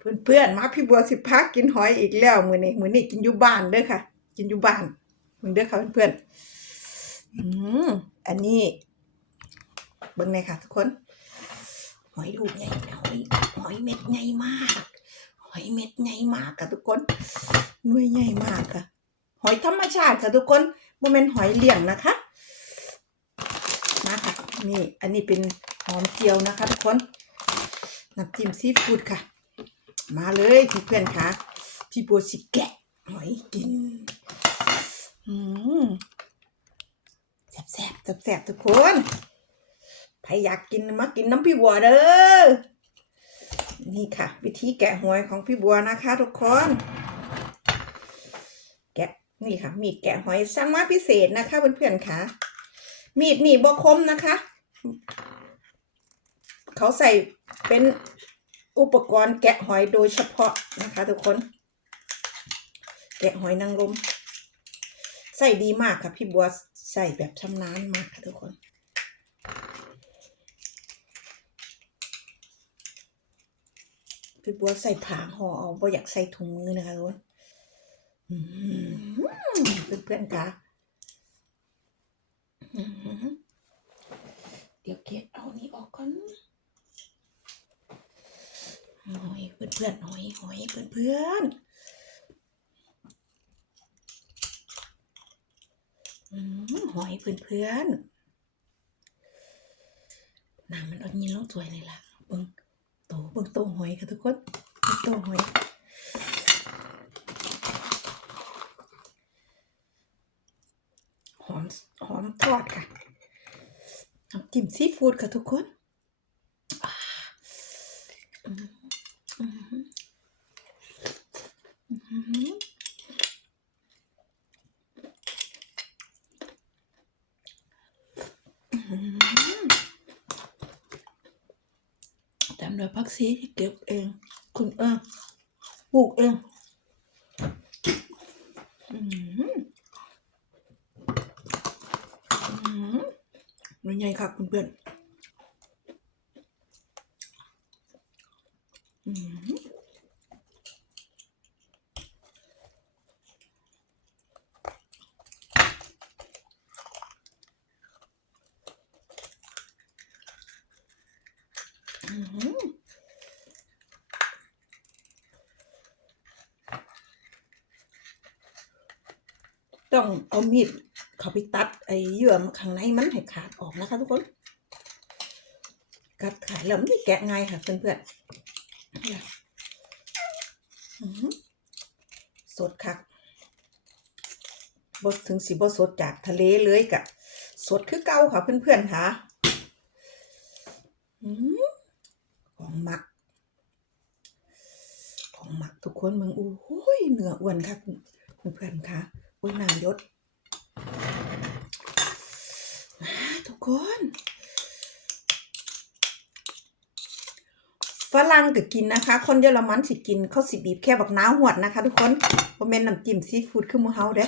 เพื่อนเพื่อนๆมาพี่บัวสิพักกินหอยอีกแล้วมือนี้มือนี้กินอยู่บ้านเด้อค่ะ กินอยู่บ้านมึงเด้อค่ะเพื่อนๆอืมอันนี้เบิ่งหน่อยค่ะ ทุกคน หอยลูกใหญ่หอยหอยเม็ดใหญ่มาก หอยเม็ดใหญ่มากค่ะทุกคนหน่วยใหญ่มากค่ะ หอยธรรมชาติค่ะทุกคนบ่แม่นหอยเลี้ยงนะคะมาค่ะนี่อันนี้เป็นหอมเจียวนะคะ ทุกคนน้ำจิ้มซีฟู้ดค่ะ มาเลยเพื่อนค่ะพี่บัวสิแกะหอยกินอืมแซ่บแซ่บแซ่บแซ่บทุกคนใครอยากกินมากินน้ำพี่บัวเด้อนี่ค่ะ วิธีแกะหอยของพี่บัวนะคะ ทุกคน แกะนี่ค่ะ มีดแกะหอยสั่งมาพิเศษนะคะเพื่อนๆค่ะมีดนี่บ่คมนะคะ เขาใส่เป็น อุปกรณ์แกะหอยโดยเฉพาะนะคะ ทุกคน แกะหอยนางรมใส่ดีมากค่ะพี่บัวใส่แบบชำนาญมากค่ะทุกคน พี่บัวใส่ผางห่อเอาบ่อยากใส่ถุงมือนะคะทุกคนเพื่อนๆค่ะเดี๋ยวเก็บเอานี่ออกก่อน หอยเพื่อนๆหอยหอยเพื่อนๆอืมหอยเพื่อนๆน้ำมันอายินลงถ้วยเลยล่ะเบิ่งโตเบิ่งโตหอยค่ะทุกคนเบิ่งโตหอยหอมหอมทอดค่ะน้ำจิ้มซีฟู้ดค่ะทุกคนอ่าอืมอืมอืมอืม ตามด้วยผักชีที่เก็บเอง คุณเองปลูกเองอืมอืมมันใหญ่ครับเพื่อนๆอืมอืม ต้องเอามีดเขาไปตัดไอ้เยื่อข้างในมันให้ขาดออกนะคะ ทุกคน กัดขายแล้วมันจะแกะง่ายค่ะเพื่อนๆเนี่ยอื้อหือสดคักบดถึงสิบดสดจากทะเลเลยกะสดคือเก่าค่ะ เพื่อนๆค่ะของหมัก ของหมักทุกคนเมืองอู้หูยเนื้ออ้วนค่ะเพื่อนๆค่ะ อุ้ยน้ำยศมาทุกคนฝรั่งก็กินนะคะ คนเยอรมันสิกินเขาสิบีบแค่บักนาวหวดนะคะ ทุกคนบ่แม่นน้ำจิ้มซีฟู้ดคือหมูเฮาเด้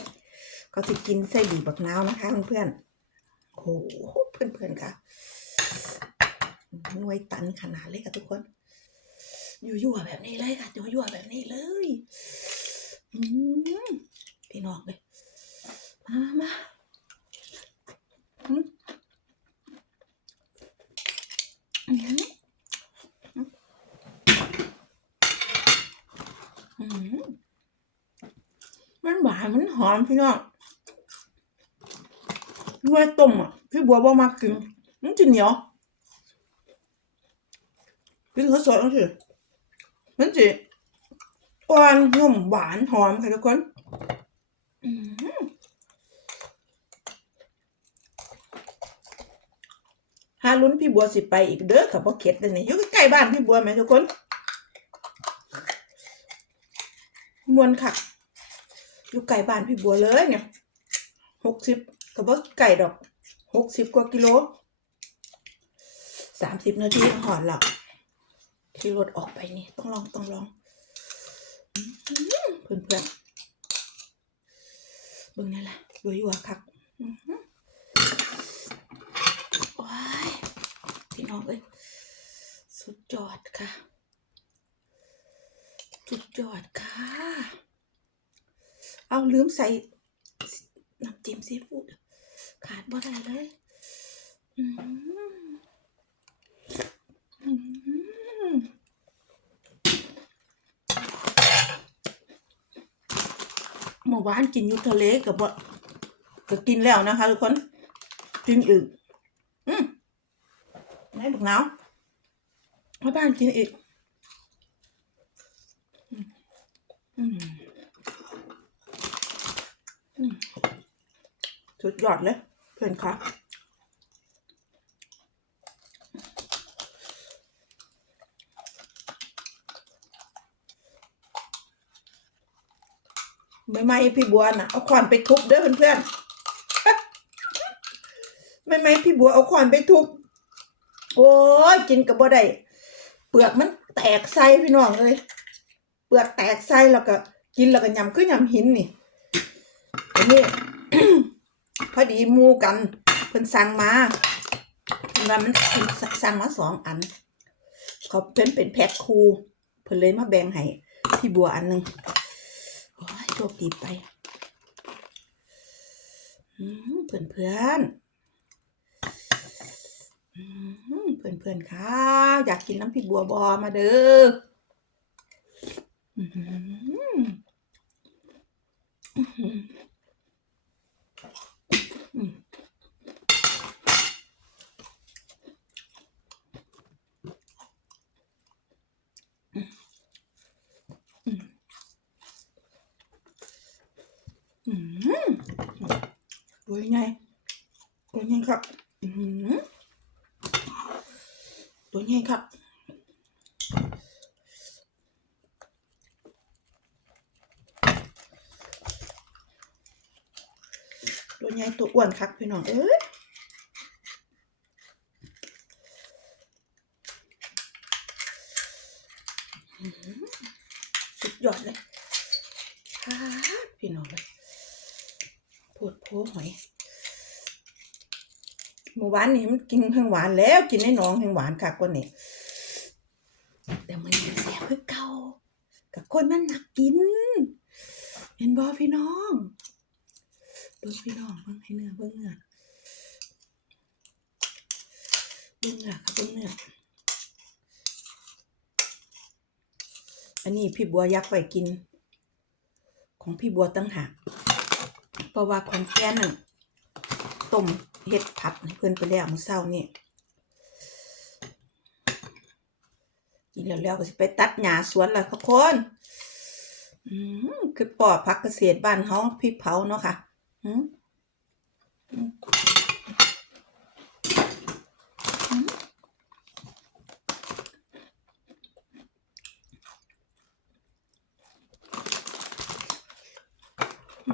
เขาสิกินใส่บีบบักนาวนะคะเพื่อนๆโอ้โหเพื่อนๆค่ะหน่วยตันขนาดเลยค่ะทุกคนยั่วๆแบบนี้เลยค่ะยั่วๆแบบนี้เลยอืมพี่น้องเลยมามาอืมอืม อืมมันหวานมันห อมพี่น้องด้วยต้มอะพี่บัวบอกมากินมันจะเหนียวกินเขาสดเอาสิมันจะอ่อนนุ่มหวานหอมค่ะทุกคนอืมฮาลุ้นพี่บัวสิไปอีกเด้อค่ะเพราะเข็ดเลยเนี่ยอยู่ใกล้บ้านพี่บัวไหมทุกคนมวนค่ะ อยู่ไก่บ้านพี่บัวเลยเนี่ยหกสิบกับว่าไก่ดอกหกสิบกว่ากิโลสามสิบนาทีหอดหลับขี่รถออกไปนี่ ต้องลองต้องลองเพื่อนเพื่อนๆเบิ่งนี่แหละบัวอยู่อะคักว้ายพี่น้องเอ้ยสุดยอดค่ะยอดค่ะ เอาลืมใส่น้ำจิ้มซีฟู้ดขาดบ่ได้เลยอืมอืมเมื่อวานกินอยู่ทะเลกับบ่ก็กินแล้วนะคะทุกคน กินอีกอืมไหนบักหนาวมาบ้านกินอีก อืม สุดยอดเลยเพื่อนคะไม่ไม่พี่บัวน่ะเอาขวานไปทุบเด้อเพื่อนๆไม่ไม่พี่บัวเอาขวานไปทุบโอ้ยกินกับบ่ได้เปลือกมันแตกไส้พี่น้องเลยเปลือกแตกไส้แล้วก็ กินแล้วก็ยำคือยำหินนี่ อันนี้ พอดีมูกันเพิ่นสั่งมาเพิ่นว่ามันเพิ่นสั่งมาสองอันเขาเพิ่นเป็นแพ็คคูเพิ่นเลยมาแบ่งให้พี่บัวอันหนึ่งโอ้ยโชคดีไปเพื่อนเพื่อนเพื่อนเพื่อนค่ะ อยากกินน้ำพี่บัวบอมาเด้ออื้อหืออื้อหืออืมอืมอืม ตัวใหญ่ตัวใหญ่ครับอือหือตัวใหญ่ครับตัวใหญ่ตัวอ้วนคักพี่น้องเอ้ยอื้อหือสุดยอดเลยฮ่าพี่น้องเลย โพดโหอยเมื่อวานนี้มันกินแห้งหวานแล้ว กินในหนองแห้งหวานคักกว่านี้แต่มันยังแสบคือเก่ากับคนมันหนักกิน เห็นบ่พี่น้องเบิ่งพี่น้องเบิ่งให้เนื้อเบิ่งเนื้อเบิ่งเนื้อครับเบิ่งเนื้ออันนี้พี่บัวยักษ์ไว้กิน ของพี่บัวตั้งหาก เพราะว่าของแฟนนั่นต้มเห็ดผัดเพื่อนไปแล้วมื้อเช้านี่กินแล้วแล้วก็สิไปตัดหญ้าสวนแล้วครับคนอืมคือปอผักเกษตรบ้านเฮาพริกเผาเนาะค่ะอืมอืมอืมอืม เห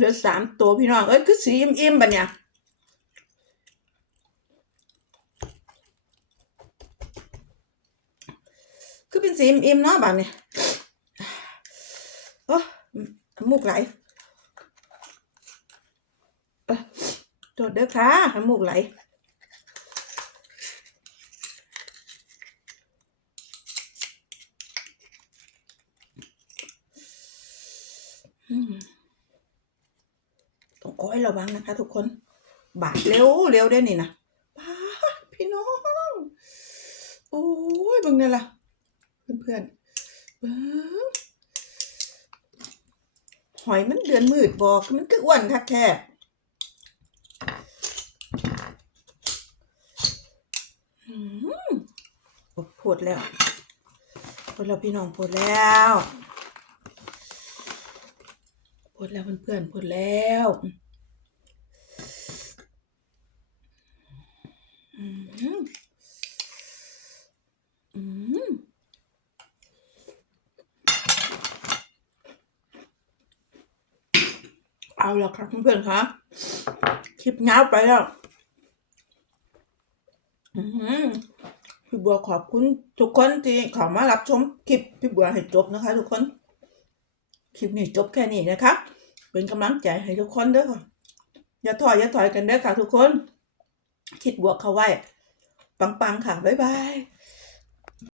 ลือสามตัวพี่น้อง เอ้ย คือสีอิ่มๆบัดเนี่ยคือเป็นสีอิ่มๆเนาะบัดเนี่ยโอ้มูกไหลเอ้อโทษเด้อค่ะมูกไหล ต้องคอยระวังนะคะ ทุกคน บาดเร็วเร็วได้นี่นะบาดพี่น้อง โอ้ยบิ่งเนี่ยล่ะ เพื่อนๆเบิ่งหอยมันเดือนมืดบอกมันก็อ้วนคักแท้อืมปวดแล้วปวดแล้วพี่น้องปวดแล้ว ปวดแล้วเพื่อนๆปวดแล้วอืมอืมเอาละครับเพื่อนๆคะคลิปยาวไปแล้วอือหือพี่บัวขอบคุณทุกคนที่เข้ามารับชมคลิปพี่บัวให้จบนะคะ ทุกคน คลิปนี้จบแค่นี้นะคะ เป็นกำลังใจให้ทุกคนด้วยค่ะ อย่าถอยอย่าถอยกันเด้อค่ะทุกคน คิดบวกเขาไว้ ปังๆค่ะ บ๊ายบาย